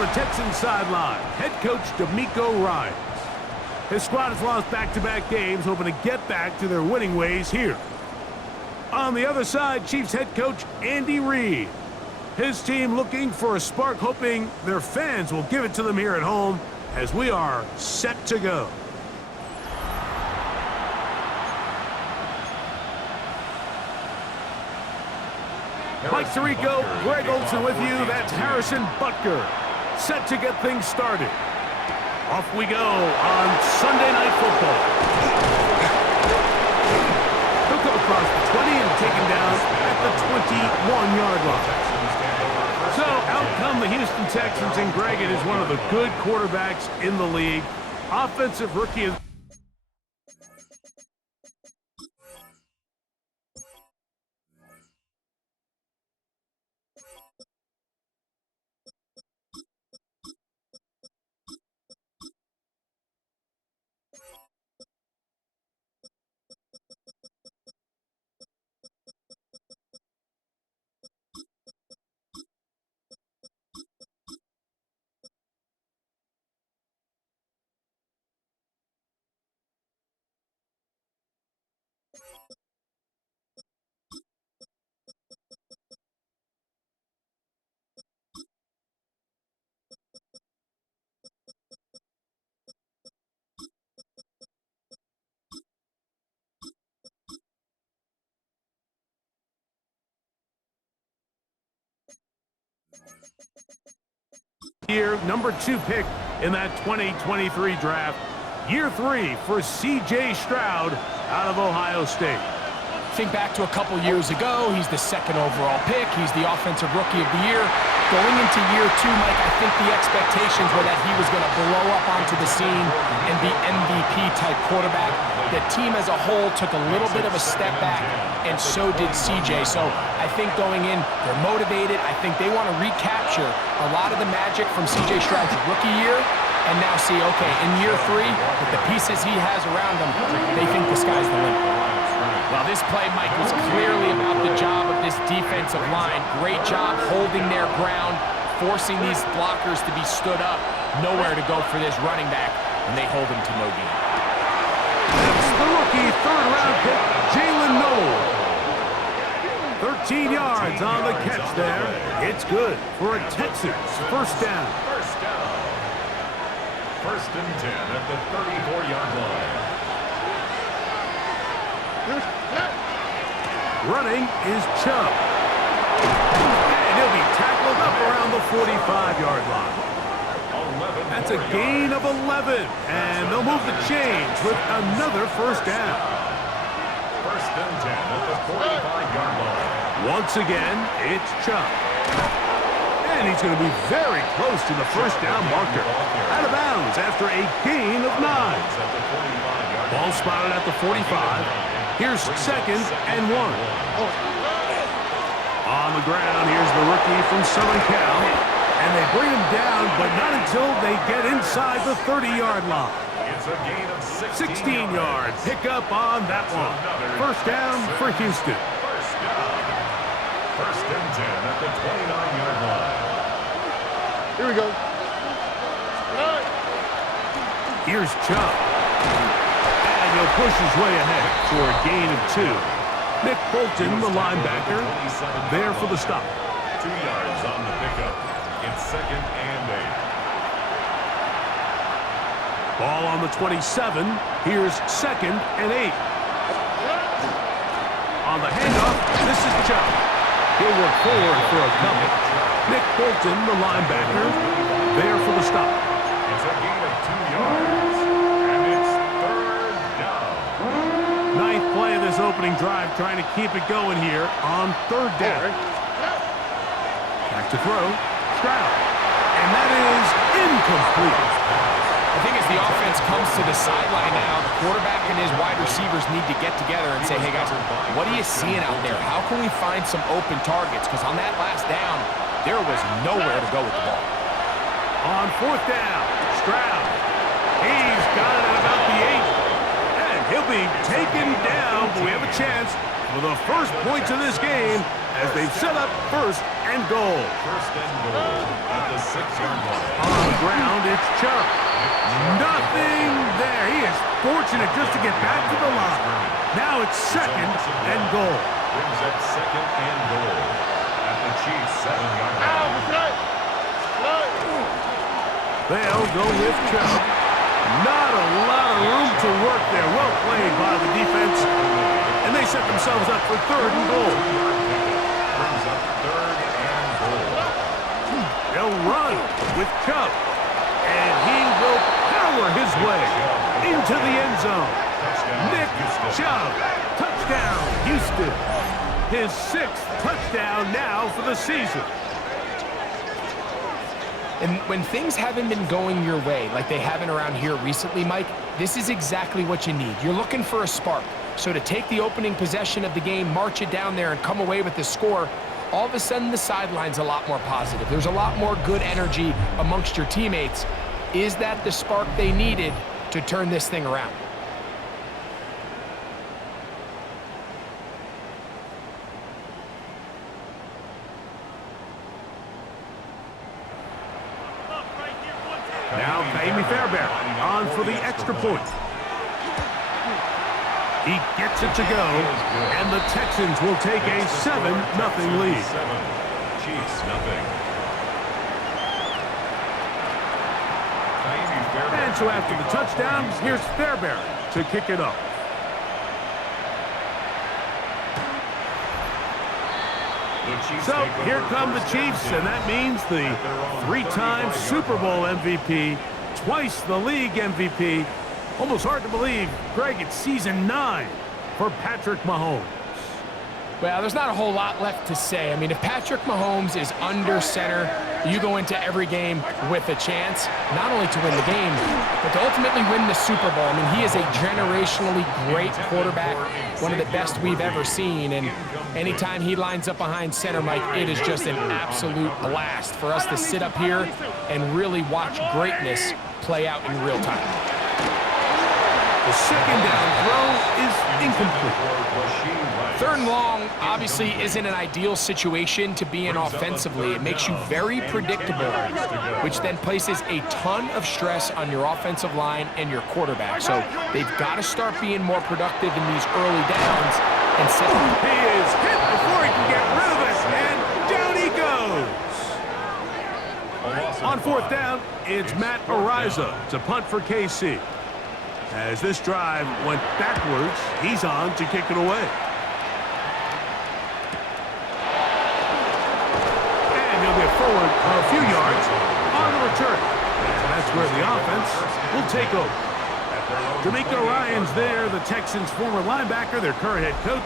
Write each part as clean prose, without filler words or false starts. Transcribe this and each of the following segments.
On the Texans sideline, head coach DeMeco Ryans. His squad has lost back-to-back games, hoping to get back to their winning ways here. On the other side, Chiefs head coach Andy Reid. His team looking for a spark, hoping their fans will give it to them here at home as we are set to go. Mike Tirico, Greg Olsen with you. That's Harrison Butker. Set to get things started. Off we go on Sunday Night Football. He'll come across the 20 and taken down at the 21-yard line. So out come the Houston Texans, and Greg, it is one of the good quarterbacks in the league. Offensive rookie of year, number 2 pick in that 2023 draft. Year 3 for C.J. Stroud out of Ohio State. Think back to a couple years ago, he's the 2nd overall pick. He's the offensive rookie of the year. Going into year 2, Mike, I think the expectations were that he was going to blow up onto the scene and be MVP-type quarterback. The team as a whole took a little bit of a step back, and so did CJ. So I think going in, they're motivated. I think they want to recapture a lot of the magic from CJ Stroud's rookie year, and now see, okay, in year 3, with the pieces he has around him, they think the sky's the limit. Well, this play, Mike, was clearly about the job of this defensive line. Great job holding their ground, forcing these blockers to be stood up. Nowhere to go for this running back, and they hold him to no gain. That's the rookie 3rd-round pick, Jalen Noel. 13 yards on the catch there. It's good for a Texans first down. First and 10 at the 34-yard line. Running is Chubb. And he'll be tackled up around the 45-yard line. That's a gain of 11. And they'll move the chains with another first down. First and 10 at the 45-yard line. Once again, it's Chubb. And he's going to be very close to the first down marker. Out of bounds after a gain of 9. Ball spotted at the 45. Here's 2nd and 1. On the ground, here's the rookie from Southern Cal. And they bring him down, but not until they get inside the 30-yard line. It's a gain of 16 yards. Pick up on that one. First down for Houston. First down. First and 10 at the 29-yard line. Here we go. Here's Chubb. And he'll push his way ahead for a gain of 2. Nick Bolton, the linebacker, there for the stop. 2 yards on the pickup. It's 2nd and 8. Ball on the 27. Here's 2nd and 8. On the handoff, this is Chubb. He'll work forward for a couple. Nick Bolton, the linebacker, there for the stop. It's a gain of 2 yards, and it's 3rd down. 9th play of this opening drive, trying to keep it going here on 3rd down. Back to throw, Stroud. And that is incomplete. I think as the offense comes to the sideline now, the quarterback and his wide receivers need to get together and say, hey guys, what are you seeing out there? How can we find some open targets? Because on that last down, there was nowhere to go with the ball. On 4th down, Stroud. He's got it at about the 8. And he'll be taken down, but we have a chance for the first points of this game as they've set up first and goal. First and goal at the 6-yard line. On the ground, it's Chubb. Nothing there. He is fortunate just to get back to the line. Now it's second and goal. Brings up second and goal at the Chiefs' 7-yard line. They'll go with Chubb. Not a lot of room to work there. Well played by the defense. And they set themselves up for third and goal. Brings up third and goal. They'll run with Chubb. And he will power his way into the end zone. Nick Chubb. Touchdown, Houston. His 6th touchdown now for the season. And when things haven't been going your way like they haven't around here recently, Mike, this is exactly what you need. You're looking for a spark. So to take the opening possession of the game, march it down there, and come away with the score, all of a sudden the sideline's a lot more positive. There's a lot more good energy amongst your teammates. Is that the spark they needed to turn this thing around? Now Fairbairn on for the extra point. He gets it to go, and the Texans will take a 7-0 lead. Chiefs, nothing. And so after the touchdown, here's Fairbairn to kick it off. So here come the Chiefs, and that means the 3-time Super Bowl MVP, twice the league MVP. Almost hard to believe, Greg, it's season 9 for Patrick Mahomes. Well, there's not a whole lot left to say. I mean, if Patrick Mahomes is under center, you go into every game with a chance, not only to win the game, but to ultimately win the Super Bowl. I mean, he is a generationally great quarterback, one of the best we've ever seen. And anytime he lines up behind center, Mike, it is just an absolute blast for us to sit up here and really watch greatness play out in real time. The second down throw is incomplete. Third and long obviously isn't an ideal situation to be in offensively. It makes you very predictable, which then places a ton of stress on your offensive line and your quarterback. So they've got to start being more productive in these early downs and set them. He is hit before he can get rid of it, and down he goes. On fourth down, it's Matt Ariza to punt for KC. As this drive went backwards, he's on to kick it away. And he'll get forward a few yards on the return. And that's where the offense will take over. D'Amico Ryan's there, the Texans' former linebacker, their current head coach.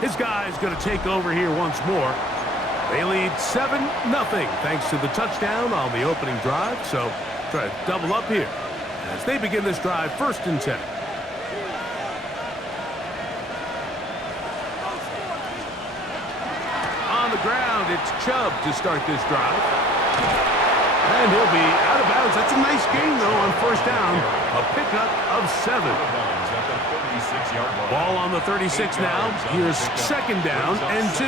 His guy's going to take over here once more. They lead 7-0 thanks to the touchdown on the opening drive. So try to double up here as they begin this drive, 1st and 10. On the ground, it's Chubb to start this drive. And he'll be out of bounds. That's a nice gain, though, on 1st down. A pickup of 7. Ball on the 36 now. Here's 2nd down and 2.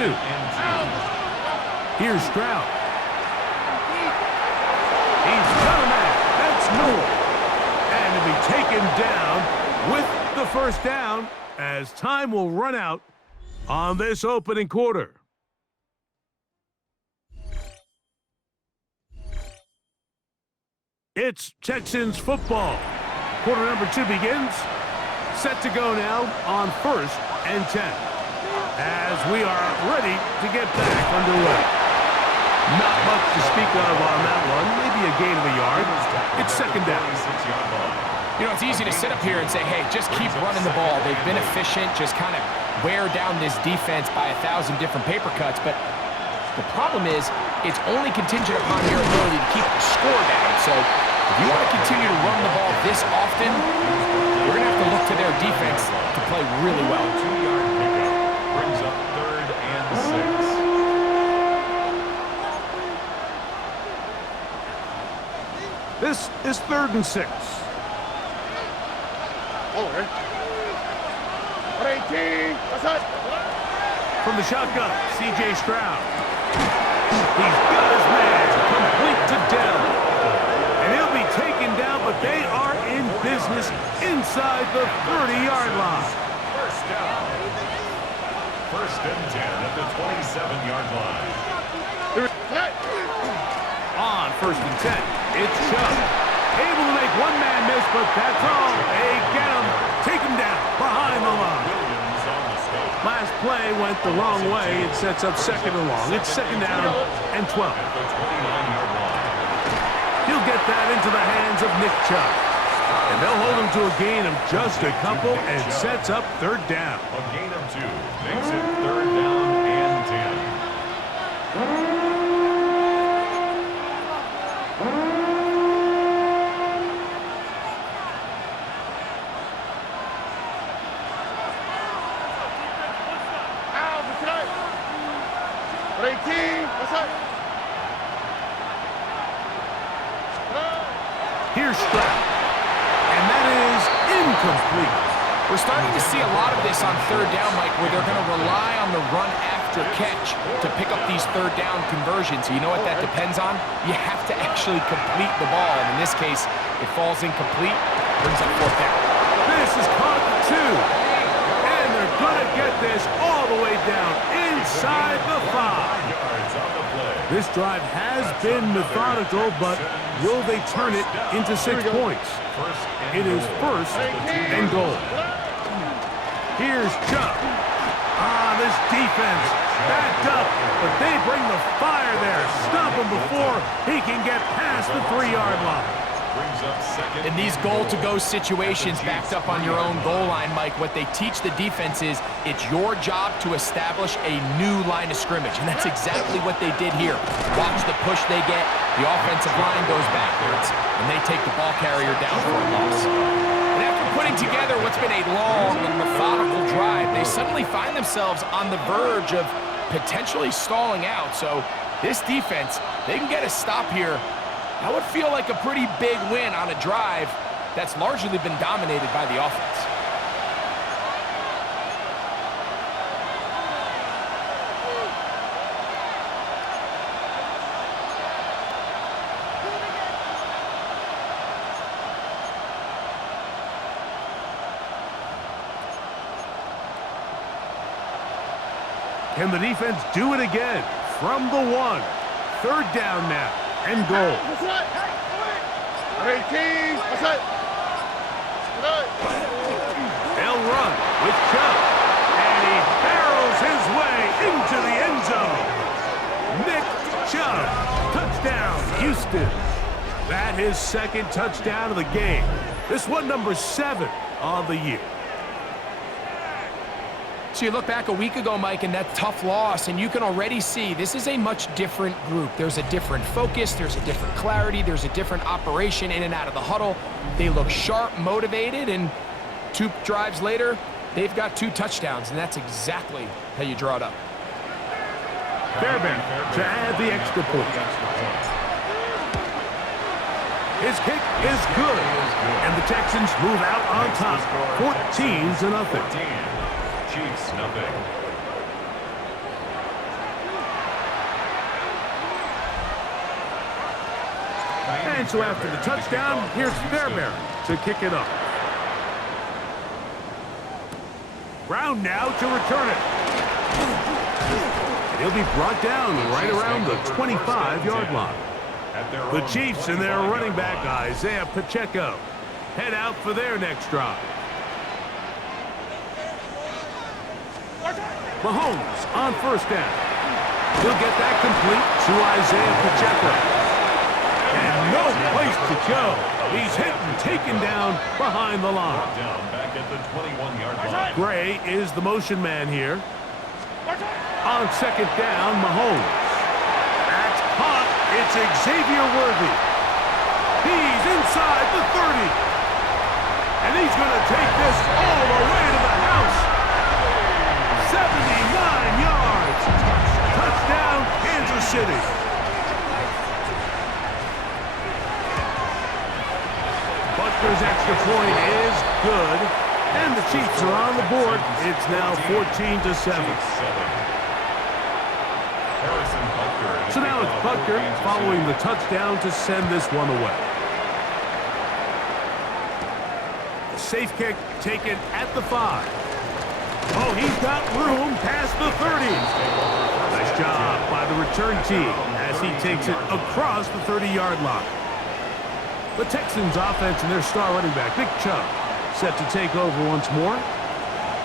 Here's Stroud. He's got a man. That's Noah. And to be taken down with the 1st down as time will run out on this opening quarter. It's Texans football. Quarter number 2 begins. Set to go now on 1st and 10. As we are ready to get back underway. Not much to speak of on that one. Maybe a gain of a yard. It's 2nd down. You know, it's easy to sit up here and say, hey, just keep running the ball. They've been efficient, just kind of wear down this defense by 1,000 different paper cuts. But the problem is, it's only contingent upon your ability to keep the score down. So if you want to continue to run the ball this often, you're going to have to look to their defense to play really well. 2-yard pickup brings up 3rd and 6. This is 3rd and 6. 18. Outside. From the shotgun, C.J. Stroud. He's got his man complete to Dell. And he'll be taken down, but they are in business inside the 30-yard line. First down. First and 10 at the 27-yard line. On first and 10, it's Chubb. Able to make one man miss, but that's all. They get him. Take him down behind the line. Williams on the stop. Last play went the wrong way. It sets up second and long. It's second down and 12. At the 29-yard line. He'll get that into the hands of Nick Chubb. And they'll hold him to a gain of just a couple and sets up third down. A gain of 2 makes it third down and 10. Here's Stroud. And that is incomplete. We're starting to see a lot of this on third down, Mike, where they're going to rely on the run after catch to pick up these third down conversions. You know what that depends on? You have to actually complete the ball. And in this case, it falls incomplete, brings up fourth down. This is caught at 2. And they're going to get this all the way down inside the 5. Yards on the play. This drive has been methodical, but will they turn it into 6 points? It is first and goal. Here's Chubb. This defense backed up, but they bring the fire there. Stop him before he can get past the 3-yard line. Brings up second. In these goal-to-go situations backed up on your own goal line, Mike, what they teach the defense is it's your job to establish a new line of scrimmage, and that's exactly what they did here. Watch the push they get. The offensive line goes backwards, and they take the ball carrier down for a loss. And after putting together what's been a long and methodical drive, they suddenly find themselves on the verge of potentially stalling out. So this defense, they can get a stop here. That would feel like a pretty big win on a drive that's largely been dominated by the offense. Can the defense do it again? From the 1. Third down now and goal. 18. Outside. They'll run with Chubb. And he barrels his way into the end zone. Nick Chubb. Touchdown, Houston. That his second touchdown of the game. This one number 7 on the year. So you look back a week ago, Mike, and that tough loss, and you can already see this is a much different group. There's a different focus, there's a different clarity, there's a different operation in and out of the huddle. They look sharp, motivated, and 2 drives later, they've got 2 touchdowns, and that's exactly how you draw it up. Fairbairn to add the extra point. His kick is good, and the Texans move out on top, 14-0. Chiefs, nothing. And so after the touchdown, here's Fairbairn to kick it up. Brown now to return it. And he'll be brought down right around the 25-yard line. The Chiefs and their running back, Isaiah Pacheco, head out for their next drive. Mahomes on first down. He'll get that complete to Isaiah Pacheco. And no place to go. He's hit and taken down behind the line. Down back at the 21-yard line. Gray is the motion man here. On second down, Mahomes. That's caught. It's Xavier Worthy. He's inside the 30. And he's going to take this all the way to the house. 79 yards. Touchdown, Kansas City. Butler's extra point is good. And the Chiefs are on the board. It's now 14-7. So now it's Butker following the touchdown to send this one away. A safe kick taken at the 5. Oh, he's got room past the 30. Nice job by the return team as he takes it across the 30-yard line. The Texans offense and their star running back, Big Chubb, set to take over once more.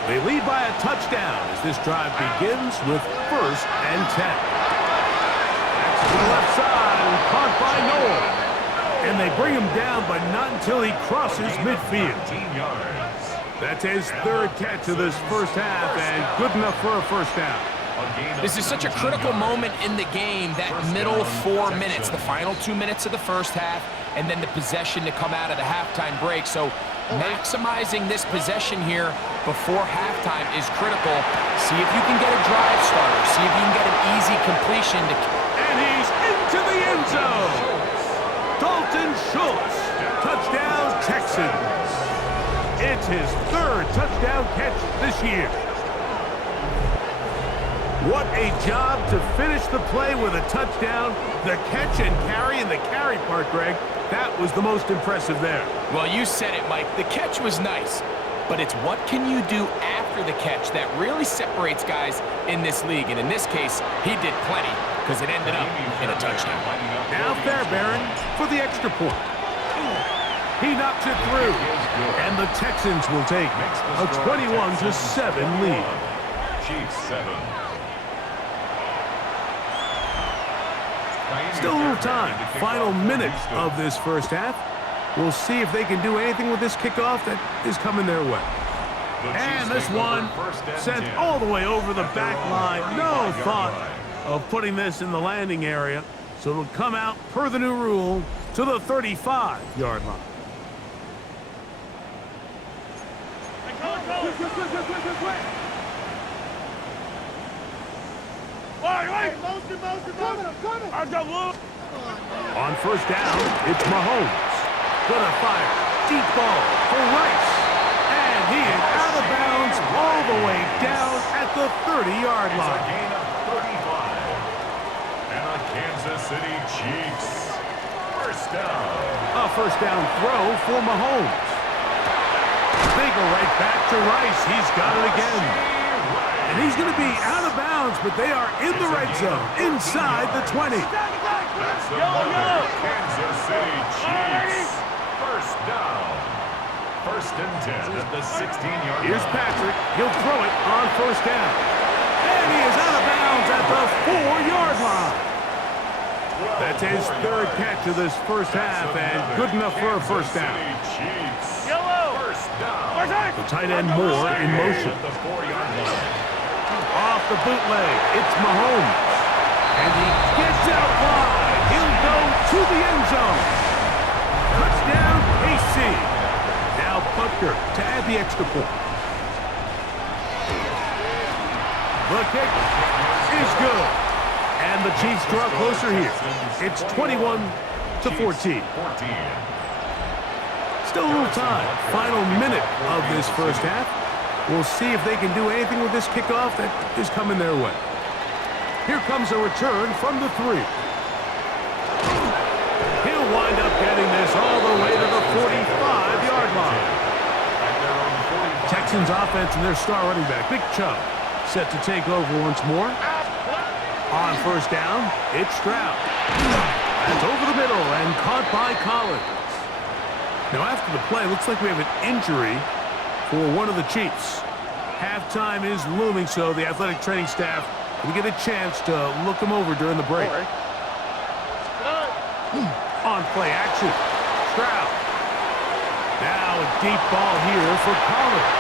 They lead by a touchdown as this drive begins with 1st and 10. To the left side, caught by Noel. And they bring him down, but not until he crosses midfield. That's his 3rd catch of this first half, and good enough for a first down. This is such a critical moment in the game, that middle 4 minutes, the final 2 minutes of the first half, and then the possession to come out of the halftime break. So maximizing this possession here before halftime is critical. See if you can get a drive starter. See if you can get an easy completion to... And he's into the end zone. Dalton Schultz. Touchdown, Texans. It's his 3rd touchdown catch this year. What a job to finish the play with a touchdown. The catch and carry, and the carry part, Greg, that was the most impressive there. Well, you said it, Mike. The catch was nice, but it's what can you do after the catch that really separates guys in this league. And in this case, he did plenty because it ended up in a touchdown. Now Fairbairn for the extra point. He knocks it through, and the Texans will take a 21-7 lead. Chiefs 7. Still a little time. Final minute of this first half. We'll see if they can do anything with this kickoff that is coming their way. And this one sent all the way over the back line. No thought of putting this in the landing area. So it'll come out, per the new rule, to the 35-yard line. On first down, it's Mahomes. Gonna fire. Deep ball for Rice. And he is out of bounds all the way down at the 30-yard line. A gain of 35. And the Kansas City Chiefs. First down. A first down throw for Mahomes. They go right back to Rice. He's got it again. And he's going to be out of bounds, but they are in the red zone, inside the 20. That's another Kansas City Chiefs. First down. 1st and 10 at the 16-yard line. Here's Patrick. He'll throw it on first down. And he is out of bounds at the 4-yard line. That's his 3rd catch of this first half, and good enough for a first down. The tight end Moore in motion. Off the bootleg, it's Mahomes. And he gets out wide. He'll go to the end zone. Touchdown, KC. Now Butker to add the extra point. The kick is good. And the Chiefs draw closer here. It's 21-14. Still a little time. Final minute of this first half. We'll see if they can do anything with this kickoff that is coming their way. Here comes a return from the 3. He'll wind up getting this all the way to the 45-yard line. Texans offense and their star running back, Big Chubb, set to take over once more. On first down, it's Stroud. That's over the middle and caught by Collins. Now after the play, looks like we have an injury for one of the Chiefs. Halftime is looming, so the athletic training staff will get a chance to look him over during the break. On play action, Stroud. Now a deep ball here for Collins.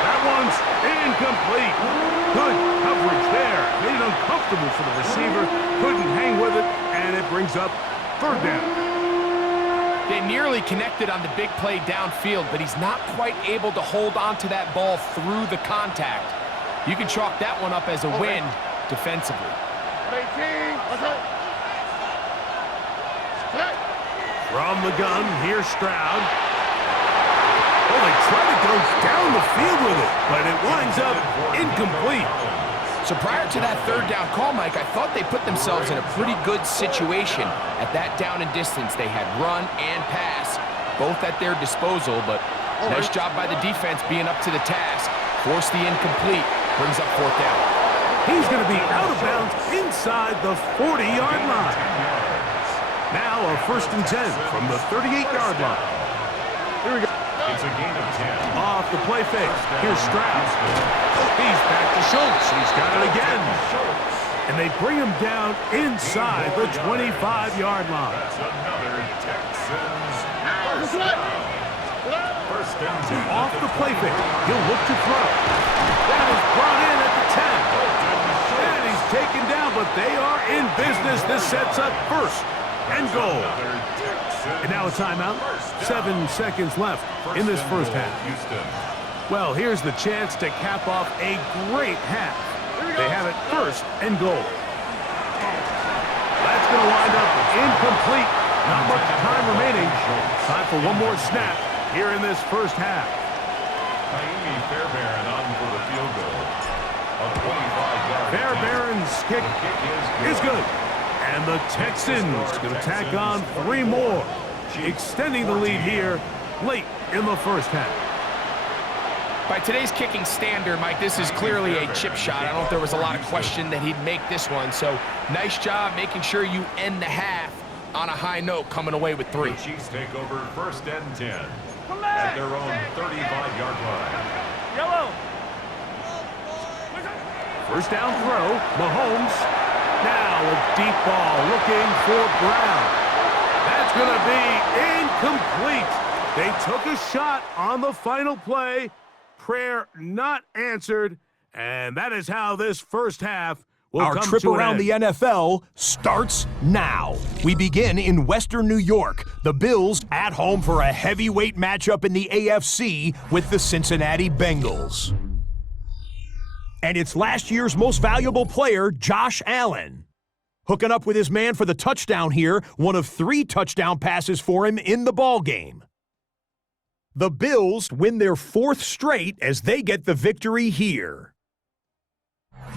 That one's incomplete. Good coverage there. Made it uncomfortable for the receiver. Couldn't hang with it, and it brings up 3rd down. They nearly connected on the big play downfield, but he's not quite able to hold on to that ball through the contact. You can chalk that one up as a win defensively. From the gun, here's Stroud. Oh, they try to go down the field with it, but it winds up incomplete. So prior to that third down call, Mike, I thought they put themselves in a pretty good situation. At that down and distance, they had run and pass, both at their disposal, but nice job by the defense being up to the task. Force the incomplete, brings up fourth down. He's going to be out of bounds inside the 40-yard line. Now a 1st and 10 from the 38-yard line. Here we go. It's a gain of 10. Off the play fake. Here's Stroud. He's back to Schultz. He's got it again. And they bring him down inside the 25-yard line. That's another Texans first down. First and 10. Off the play fake. He'll look to throw. That is brought in at the 10. And he's taken down, but they are in business. This sets up 1st and goal. And now a timeout. 7 seconds left in this first half. Well, here's the chance to cap off a great half. They have it 1st and goal. That's going to wind up incomplete. Not much time remaining. Time for one more snap here in this first half. Fairbairn on for the field goal. A 25-yard. Fairbairn's kick is good. And the Texans going to tack on 3 more, extending the lead here late in the first half. By today's kicking standard, Mike, this is clearly a chip shot. I don't know if there was a lot of question that he'd make this one. So nice job making sure you end the half on a high note, coming away with 3. The Chiefs take over 1st and 10 at their own 35-yard line. Yellow. First down throw, Mahomes. Now a deep ball looking for Brown. That's going to be incomplete. They took a shot on the final play. Prayer not answered. And that is how this first half will Our come trip to an around end. the NFL starts now. We begin in Western New York. The Bills at home for a heavyweight matchup in the AFC with the Cincinnati Bengals. And it's last year's most valuable player, Josh Allen. Hooking up with his man for the touchdown here, one of 3 touchdown passes for him in the ballgame. The Bills win their 4th straight as they get the victory here.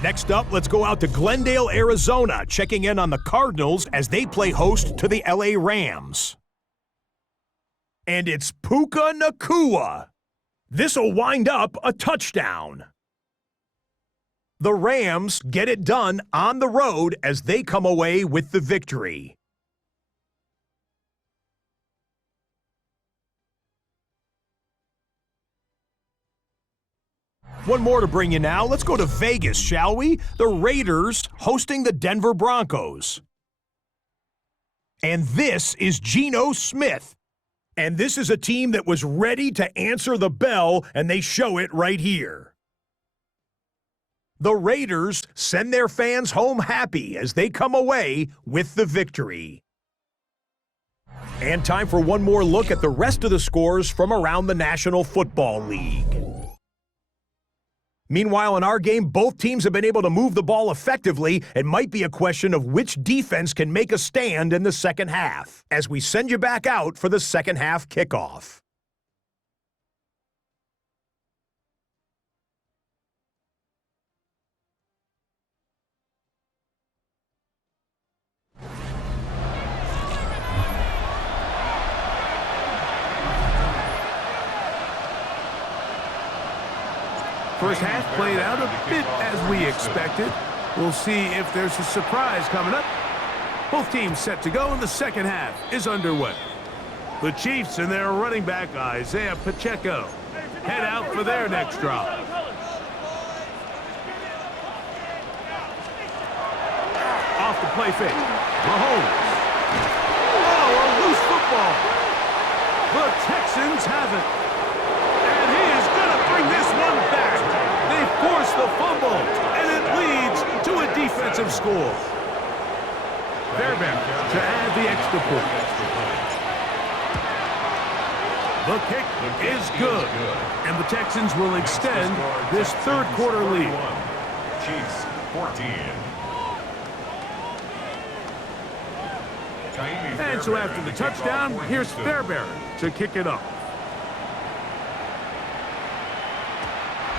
Next up, let's go out to Glendale, Arizona, checking in on the Cardinals as they play host to the LA Rams. And it's Puka Nacua. This'll wind up a touchdown. The Rams get it done on the road as they come away with the victory. One more to bring you now. Let's go to Vegas, shall we? The Raiders hosting the Denver Broncos. And this is Geno Smith. And this is a team that was ready to answer the bell, and they show it right here. The Raiders send their fans home happy as they come away with the victory. And time for one more look at the rest of the scores from around the National Football League. Meanwhile, in our game, both teams have been able to move the ball effectively. It might be a question of which defense can make a stand in the second half, as we send you back out for the second half kickoff. First half played out a bit as we expected. We'll see if there's a surprise coming up. Both teams set to go, and the second half is underway. The Chiefs and their running back, Isaiah Pacheco, head out for their next drive. Off the play fake, Mahomes. Oh, a loose football. The Texans have it. And he is going to bring this one back. They force the fumble, and it leads to a defensive score. Fairbairn to add the extra point. The kick is good, and the Texans will extend this third quarter lead. Chiefs 14. And so after the touchdown, here's Fairbairn to kick it up.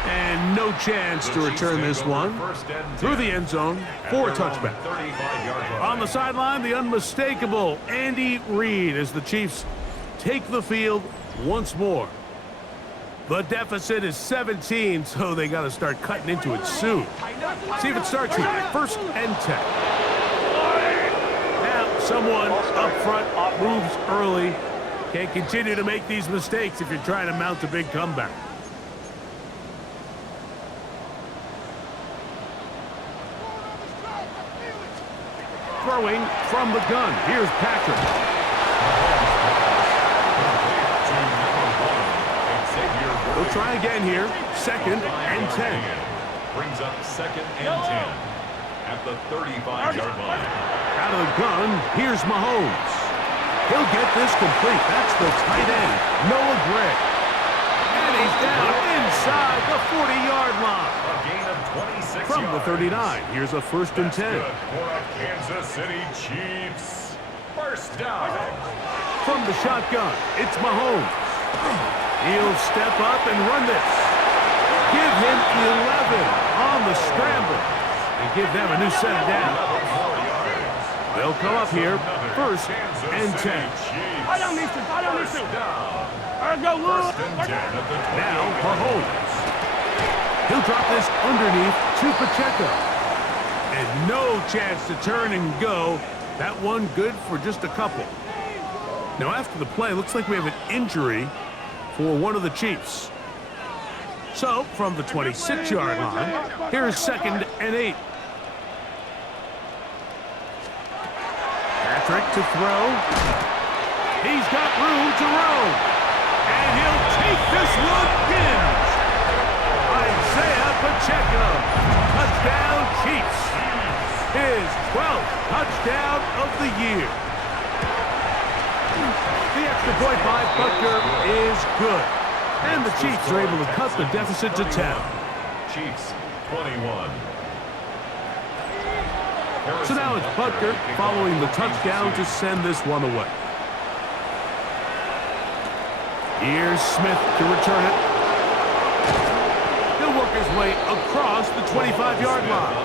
And no chance to return this one through the end zone for a touchback. On the sideline, the unmistakable Andy Reid as the Chiefs take the field once more. The deficit is 17, so they got to start cutting into it soon. See if it starts here. 1st and 10. Now, someone up front moves early. Can't continue to make these mistakes if you're trying to mount a big comeback. Throwing from the gun. Here's Patrick. We'll try again here. 2nd and 10. Brings up 2nd and 10 at the 35-yard line. Out of the gun, here's Mahomes. He'll get this complete. That's the tight end, Noah Gray. And he's down inside the 40-yard line. A gain of 26 From yards. the 39, here's a 1st and 10. Good for a Kansas City Chiefs. 1st down. From the shotgun, it's Mahomes. He'll step up and run this. Give him 11 on the scramble. And give them a new set of downs. They'll come up here, 1st and 10. I don't need to. Go, Lou. Now, Mahomes. He'll drop this underneath to Pacheco. And no chance to turn and go. That one good for just a couple. Now, after the play, looks like we have an injury for one of the Chiefs. So, from the 26-yard line, here's 2nd and 8. Patrick to throw. He's got room to roam. And he'll take this one in. Isaiah Pacheco. Touchdown Chiefs. His 12th touchdown of the year. The extra point by Butker is good. And the Chiefs are able to cut the deficit to 10. Chiefs 21. So now it's Butker following the touchdown to send this one away. Here's Smith to return it. He'll work his way across the 25-yard line.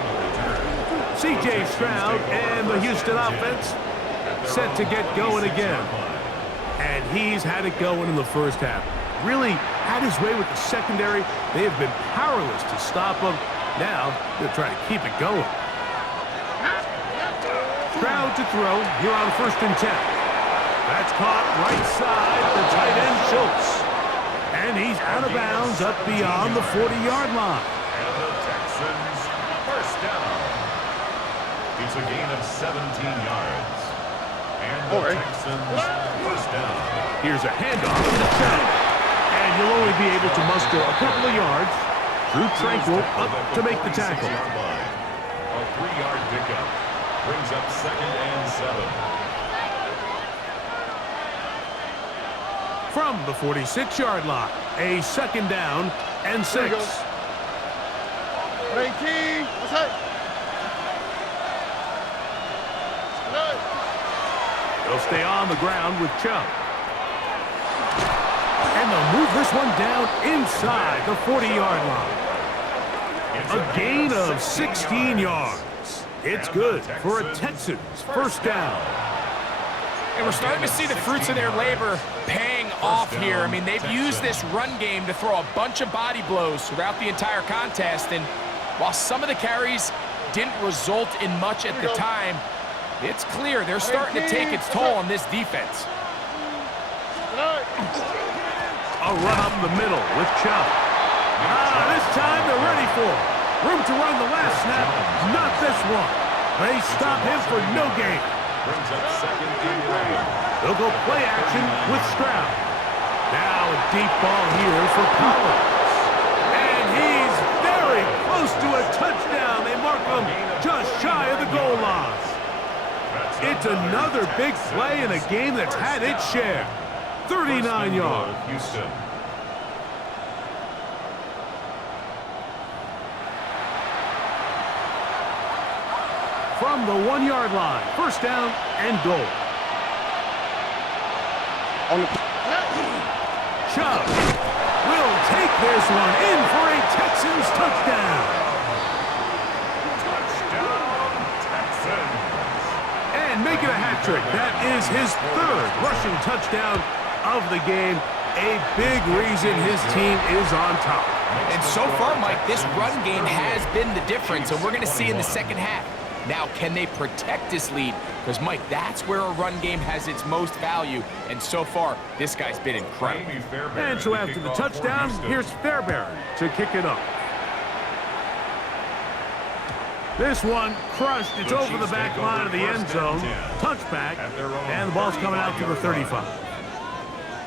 C.J. Stroud and the Houston offense set to get going again. And he's had it going in the first half. Really had his way with the secondary. They have been powerless to stop him. Now they'll try to keep it going. Stroud to throw here on 1st and 10. That's caught right side, the tight end Schultz. And he's out of bounds up beyond the 40-yard line. And the Texans 1st down. It's a gain of 17 yards. And the Texans 1st down. Here's a handoff to Chubb. And you'll only be able to muster a couple of yards. Drew Tranquil up to make the tackle. A 3-yard pickup. Brings up 2nd and 7. From the 46-yard line, a 2nd down and 6. They'll stay on the ground with Chubb. And they'll move this one down inside the 40-yard line. A gain of 16 yards. It's good for a Texans 1st down. And we're starting to see the fruits of their labor paying off here. I mean, they've used this run game to throw a bunch of body blows throughout the entire contest. And while some of the carries didn't result in much at the time, it's clear they're starting to take its toll on this defense. A run up the middle with Chubb. This time they're ready for it. Room to run the last snap. Not this one. They stop him for no gain. Brings up 2nd and 11. They'll go play action with Stroud. Now a deep ball here for Collins. And he's very close to a touchdown. They mark him just shy of the goal line. It's another big play in a game that's had its share. 39 yards. Houston. From the 1-yard line, 1st down and goal. Chubb will take this one in for a Texans touchdown. Touchdown, Texans. And making a hat trick. That is his third rushing touchdown of the game. A big reason his team is on top. And so far, Mike, this run game has been the difference, and we're going to see in the second half. Now, can they protect this lead? Because, Mike, that's where a run game has its most value, and so far, this guy's been incredible. And so after the touchdown, here's Fairbairn to kick it up. This one crushed. It's over the back line of the end zone. Touchback, and the ball's coming out to the 35.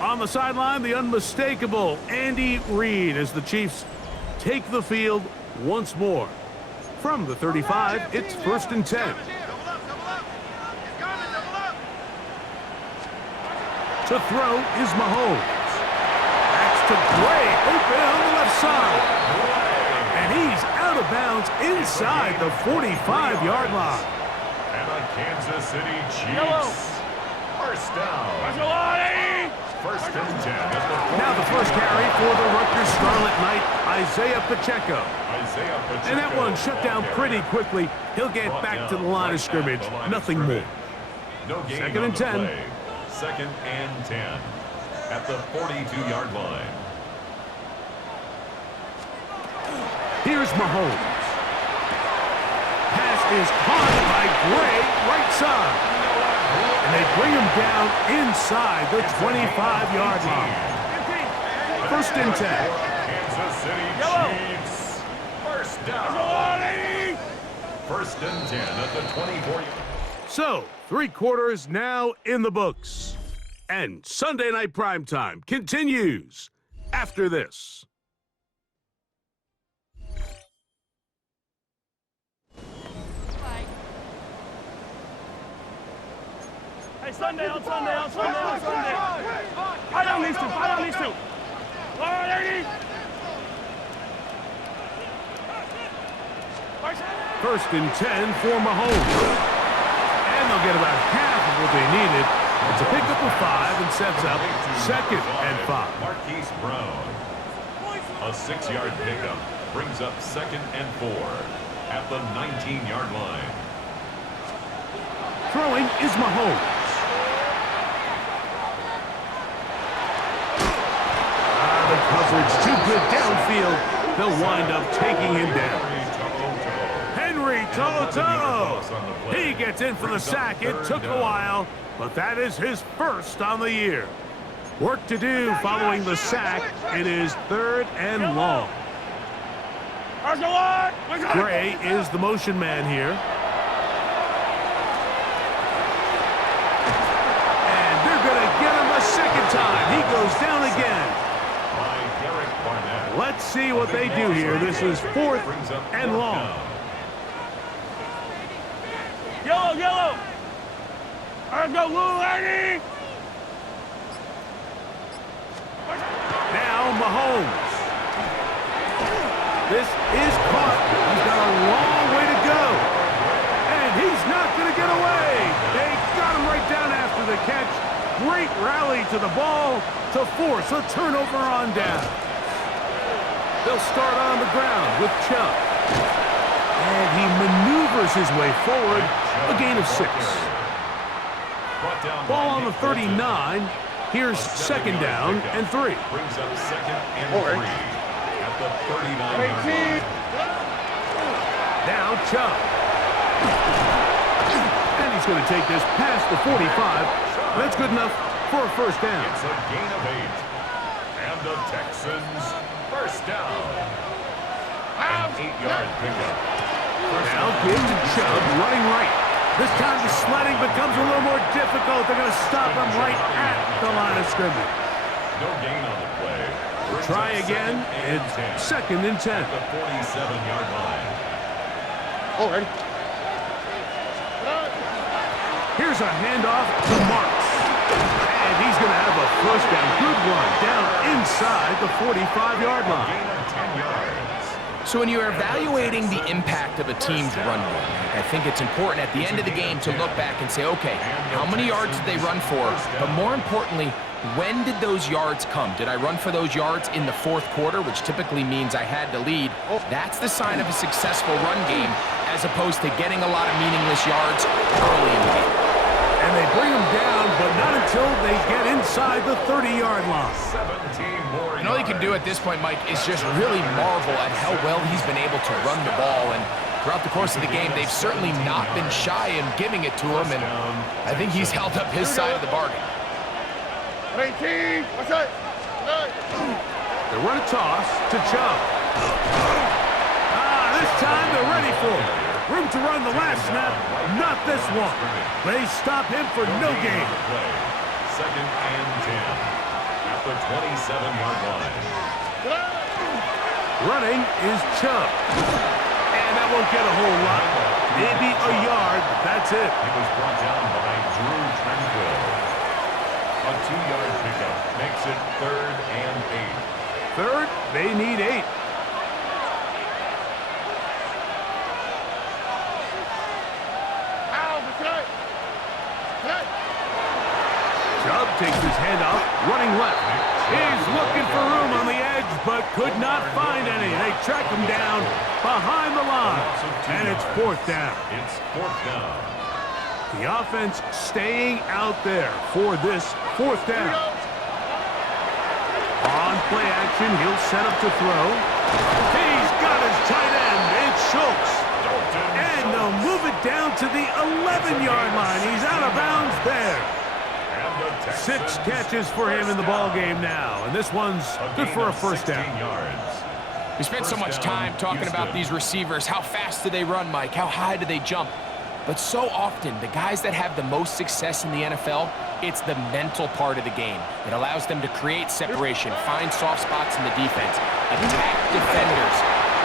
On the sideline, the unmistakable Andy Reid as the Chiefs take the field once more. From the 35, it's 1st and 10. To throw is Mahomes. That's to Gray, open on the left side. And he's out of bounds inside the 45-yard line. And the Kansas City Chiefs. First down. First and 10 at the Now the first carry for the Rutgers Scarlet Knight, Isaiah Pacheco. And that one shut down pretty quickly. He'll get back to the line of scrimmage. Nothing more. Second and 10. Second and 10 at the 42-yard line. Here's Mahomes. Pass is caught by Gray, right side. And they bring him down inside the 25-yard line. First and 10. Kansas City Chiefs. First down. First and 10 at the 24. So, 3 quarters now in the books. And Sunday Night Primetime continues after this. Hey, Sunday on Sunday on Sunday on Sunday. Fight on these two. Fight on these two. All right, First and 10 for Mahomes. And they'll get about half of what they needed. It's a pickup of 5 and sets up 2nd and 5. Marquise Brown. A 6-yard pickup brings up 2nd and 4 at the 19-yard line. Throwing is Mahomes. The coverage too good downfield. They'll wind up taking him down. Henry Toto. He gets in for the sack. It took a while, but that is his first on the year. Work to do following the sack. It is 3rd and long. Gray is the motion man here. And they're going to get him a second time. He goes down again. Let's see what they do here. This is 4th and long. Yellow. Let's go, Lou, Eddie. Now Mahomes. This is caught. He's got a long way to go. And he's not going to get away. They got him right down after the catch. Great rally to the ball to force a turnover on down. They'll start on the ground with Chubb. And he maneuvers his way forward, a gain of 6. Ball on the 39. Here's 2nd down and 3. Brings up 2nd and 3 at the 39-yard line. Now Chubb. And he's going to take this past the 45. That's good enough for a first down. It's a gain of 8. And the Texans first down. An 8-yard pickup. Now give to Chubb running right. This time the sledding becomes a little more difficult. They're going to stop him right at the line of scrimmage. No gain on the play. Try again. It's 2nd and 10. At the 47-yard line. All right. Here's a handoff to Marks. And he's going to have a first down. Good run down inside the 45-yard line. Gain of 10 yards. So when you're evaluating the impact of a team's run game, I think it's important at the end of the game to look back and say, okay, how many yards did they run for? But more importantly, when did those yards come? Did I run for those yards in the fourth quarter, which typically means I had to lead? That's the sign of a successful run game, as opposed to getting a lot of meaningless yards early in the game. And they bring them down, but not until they get inside the 30-yard line. 17 more And all you can do at this point, Mike, is just really marvel at how well he's been able to run the ball. And throughout the course of the game, they've certainly not been shy in giving it to him, and I think he's held up his side of the bargain. 18, what's that? They run a toss to Chubb. This time they're ready for it. Room to run the last snap, not this one. They stop him for no gain. Second and 10 at the 27-yard line. Running is Chubb. And that won't get a whole lot. Maybe a yard, but that's it. He was brought down by Drew Tranquil. A 2-yard pickup makes it 3rd and 8. Third, they need 8. Chubb takes his hand up, running left. He's looking for room on the edge, but could not find any. They track him down behind the line, and it's 4th down. It's 4th down. The offense staying out there for this 4th down. On play action, he'll set up to throw. He's got his tight end. It's Schultz. And they'll move it down to the 11-yard line. He's out of bounds there. 6 catches for him in the ball game now, and this one's good for a 1st down. We spent so much time talking about these receivers. How fast do they run, Mike? How high do they jump? But so often, the guys that have the most success in the NFL, it's the mental part of the game. It allows them to create separation, find soft spots in the defense, attack defenders.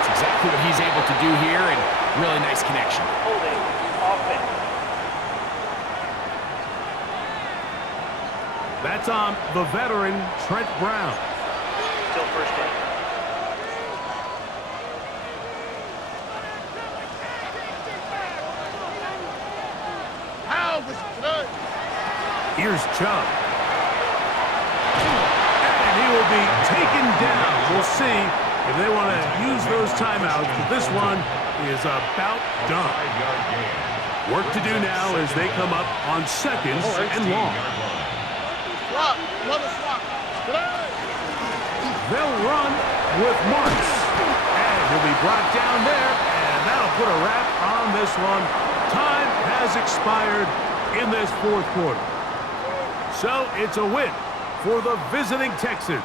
It's exactly what he's able to do here, and really nice connection. Holding offense. That's on the veteran, Trent Brown. Still 1st down. Here's Chubb. And he will be taken down. We'll see if they want to use those timeouts, but this one is about done. Work to do now as they come up on 2nd and long. They'll run with Marks. And he'll be brought down there, and that'll put a wrap on this one. Time has expired in this 4th quarter. So it's a win for the visiting Texans.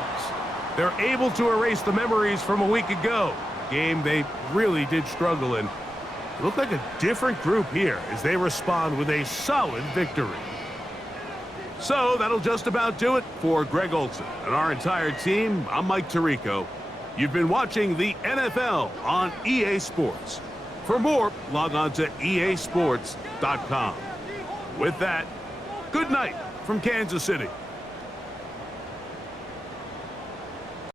They're able to erase the memories from a week ago. Game they really did struggle in. It looked like a different group here as they respond with a solid victory. So that'll just about do it for Greg Olson and our entire team. I'm Mike Tirico. You've been watching the NFL on EA Sports. For more, log on to easports.com. With that, good night from Kansas City.